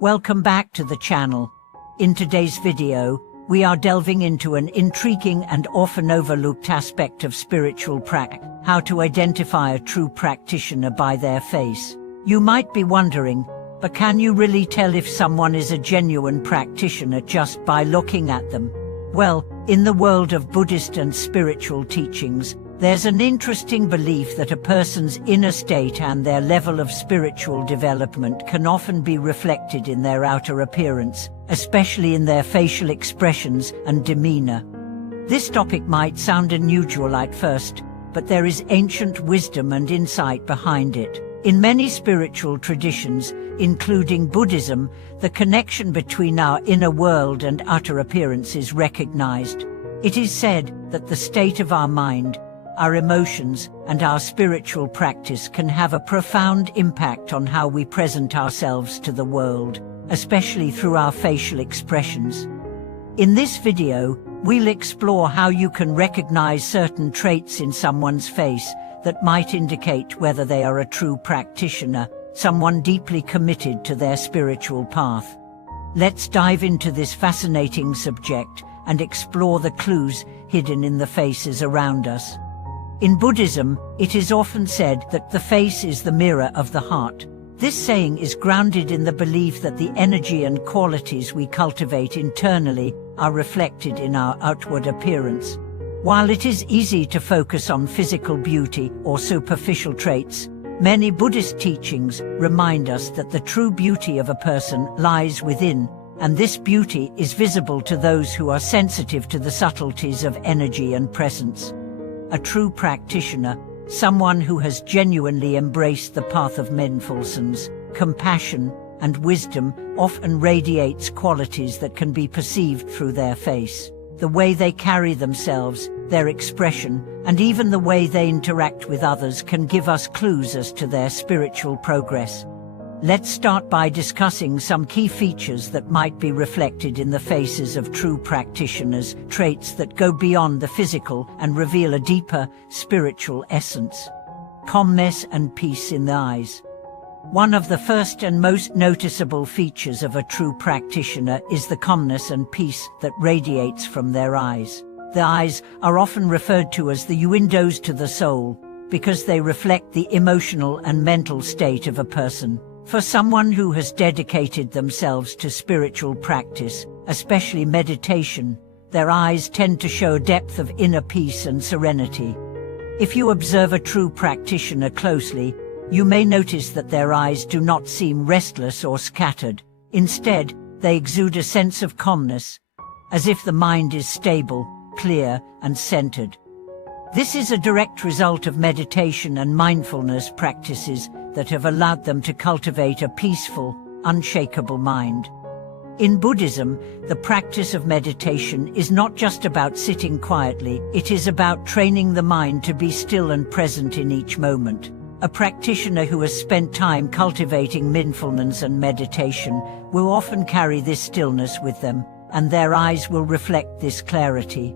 Welcome back to the channel. In today's video, we are delving into an intriguing and often overlooked aspect of spiritual practice: how to identify a true practitioner by their face. You might be wondering, but can you really tell if someone is a genuine practitioner just by looking at them? Well, in the world of Buddhist and spiritual teachings, there's an interesting belief that a person's inner state and their level of spiritual development can often be reflected in their outer appearance, especially in their facial expressions and demeanor. This topic might sound unusual at first, but there is ancient wisdom and insight behind it. In many spiritual traditions, including Buddhism, the connection between our inner world and outer appearance is recognized. It is said that the state of our mind, our emotions, and our spiritual practice can have a profound impact on how we present ourselves to the world, especially through our facial expressions. In this video, we'll explore how you can recognize certain traits in someone's face that might indicate whether they are a true practitioner, someone deeply committed to their spiritual path. Let's dive into this fascinating subject and explore the clues hidden in the faces around us. In Buddhism, it is often said that the face is the mirror of the heart. This saying is grounded in the belief that the energy and qualities we cultivate internally are reflected in our outward appearance. While it is easy to focus on physical beauty or superficial traits, many Buddhist teachings remind us that the true beauty of a person lies within, and this beauty is visible to those who are sensitive to the subtleties of energy and presence. A true practitioner, someone who has genuinely embraced the path of mindfulness, compassion, and wisdom, often radiates qualities that can be perceived through their face. The way they carry themselves, their expression, and even the way they interact with others can give us clues as to their spiritual progress. Let's start by discussing some key features that might be reflected in the faces of true practitioners, traits that go beyond the physical and reveal a deeper, spiritual essence. Calmness and peace in the eyes. One of the first and most noticeable features of a true practitioner is the calmness and peace that radiates from their eyes. The eyes are often referred to as the windows to the soul, because they reflect the emotional and mental state of a person. For someone who has dedicated themselves to spiritual practice, especially meditation, their eyes tend to show a depth of inner peace and serenity. If you observe a true practitioner closely, you may notice that their eyes do not seem restless or scattered. Instead, they exude a sense of calmness, as if the mind is stable, clear, and centered. This is a direct result of meditation and mindfulness practices that have allowed them to cultivate a peaceful, unshakable mind. In Buddhism, the practice of meditation is not just about sitting quietly, it is about training the mind to be still and present in each moment. A practitioner who has spent time cultivating mindfulness and meditation will often carry this stillness with them, and their eyes will reflect this clarity.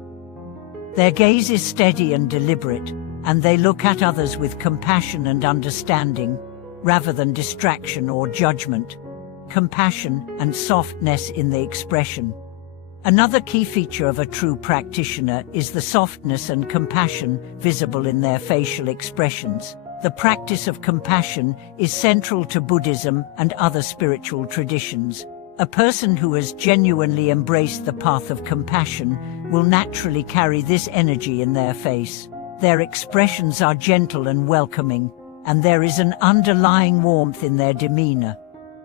Their gaze is steady and deliberate, and they look at others with compassion and understanding, rather than distraction or judgment. Compassion and softness in the expression. Another key feature of a true practitioner is the softness and compassion visible in their facial expressions. The practice of compassion is central to Buddhism and other spiritual traditions. A person who has genuinely embraced the path of compassion will naturally carry this energy in their face. Their expressions are gentle and welcoming, and there is an underlying warmth in their demeanor.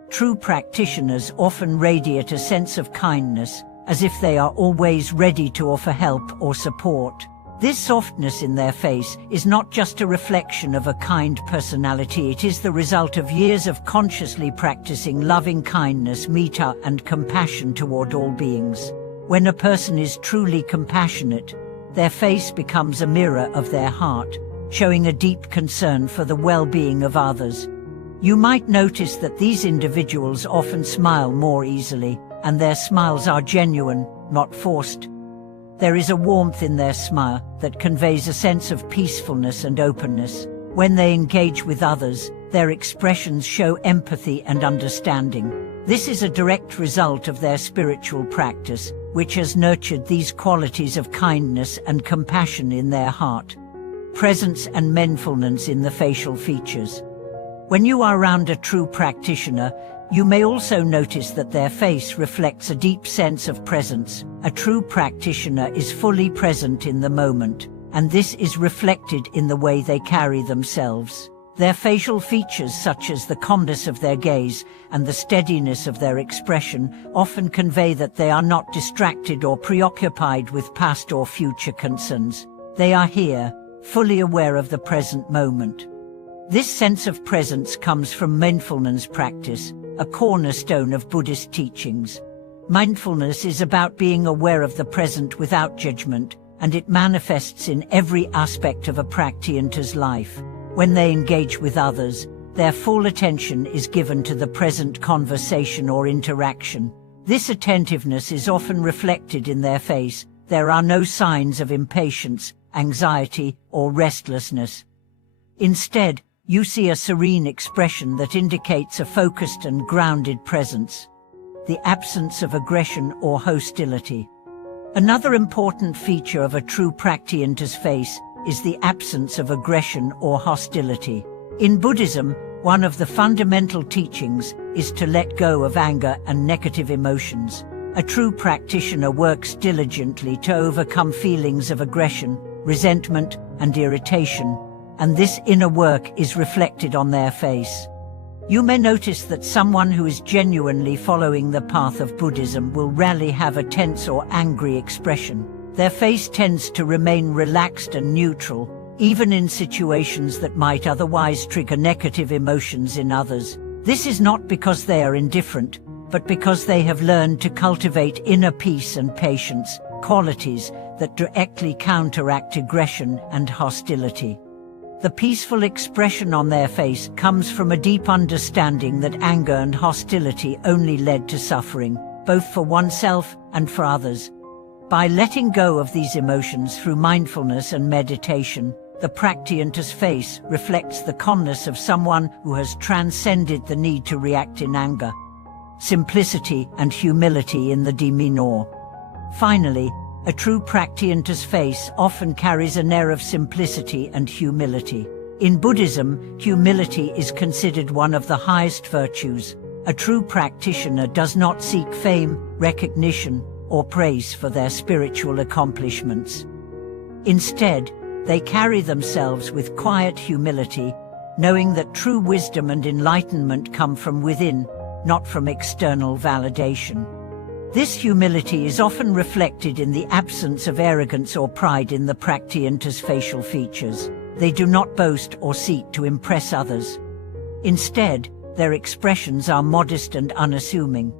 True practitioners often radiate a sense of kindness, as if they are always ready to offer help or support. This softness in their face is not just a reflection of a kind personality, it is the result of years of consciously practicing loving kindness, metta, and compassion toward all beings. When a person is truly compassionate, their face becomes a mirror of their heart, showing a deep concern for the well-being of others. You might notice that these individuals often smile more easily, and their smiles are genuine, not forced. There is a warmth in their smile that conveys a sense of peacefulness and openness. When they engage with others, their expressions show empathy and understanding. This is a direct result of their spiritual practice, which has nurtured these qualities of kindness and compassion in their heart. Presence and mindfulness in the facial features. When you are around a true practitioner, you may also notice that their face reflects a deep sense of presence. A true practitioner is fully present in the moment, and this is reflected in the way they carry themselves. Their facial features, such as the calmness of their gaze and the steadiness of their expression, often convey that they are not distracted or preoccupied with past or future concerns. They are here, fully aware of the present moment. This sense of presence comes from mindfulness practice, a cornerstone of Buddhist teachings. Mindfulness is about being aware of the present without judgment, and it manifests in every aspect of a practitioner's life. When they engage with others, their full attention is given to the present conversation or interaction. This attentiveness is often reflected in their face. There are no signs of impatience, anxiety, or restlessness. Instead, you see a serene expression that indicates a focused and grounded presence. The absence of aggression or hostility. Another important feature of a true practitioner's face is the absence of aggression or hostility. In Buddhism, one of the fundamental teachings is to let go of anger and negative emotions. A true practitioner works diligently to overcome feelings of aggression, resentment, and irritation, and this inner work is reflected on their face. You may notice that someone who is genuinely following the path of Buddhism will rarely have a tense or angry expression. Their face tends to remain relaxed and neutral, even in situations that might otherwise trigger negative emotions in others. This is not because they are indifferent, but because they have learned to cultivate inner peace and patience, qualities that directly counteract aggression and hostility. The peaceful expression on their face comes from a deep understanding that anger and hostility only led to suffering, both for oneself and for others. By letting go of these emotions through mindfulness and meditation, the practitioner's face reflects the calmness of someone who has transcended the need to react in anger. Simplicity and humility in the demeanor. Finally, a true practitioner's face often carries an air of simplicity and humility. In Buddhism, humility is considered one of the highest virtues. A true practitioner does not seek fame, recognition, or praise for their spiritual accomplishments. Instead, they carry themselves with quiet humility, knowing that true wisdom and enlightenment come from within, not from external validation. This humility is often reflected in the absence of arrogance or pride in the practitioner's facial features. They do not boast or seek to impress others. Instead, their expressions are modest and unassuming.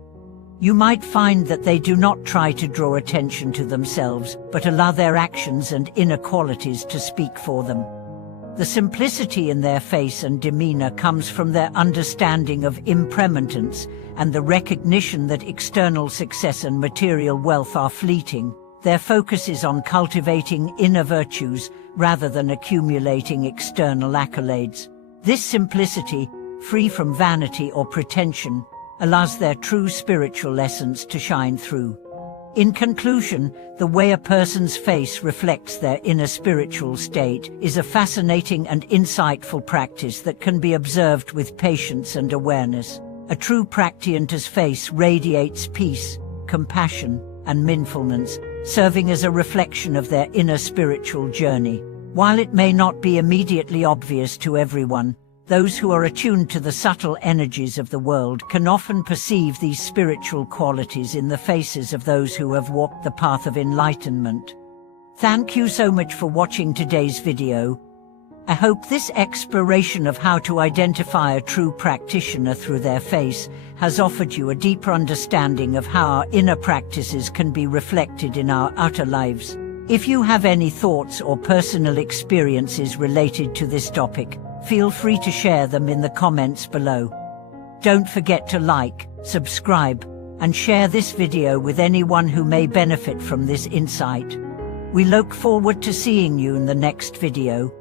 You might find that they do not try to draw attention to themselves, but allow their actions and inner qualities to speak for them. The simplicity in their face and demeanor comes from their understanding of impermanence and the recognition that external success and material wealth are fleeting. Their focus is on cultivating inner virtues rather than accumulating external accolades. This simplicity, free from vanity or pretension, allows their true spiritual essence to shine through. In conclusion, the way a person's face reflects their inner spiritual state is a fascinating and insightful practice that can be observed with patience and awareness. A true practitioner's face radiates peace, compassion, and mindfulness, serving as a reflection of their inner spiritual journey. While it may not be immediately obvious to everyone, those who are attuned to the subtle energies of the world can often perceive these spiritual qualities in the faces of those who have walked the path of enlightenment. Thank you so much for watching today's video. I hope this exploration of how to identify a true practitioner through their face has offered you a deeper understanding of how our inner practices can be reflected in our outer lives. If you have any thoughts or personal experiences related to this topic, feel free to share them in the comments below. Don't forget to like, subscribe, and share this video with anyone who may benefit from this insight. We look forward to seeing you in the next video.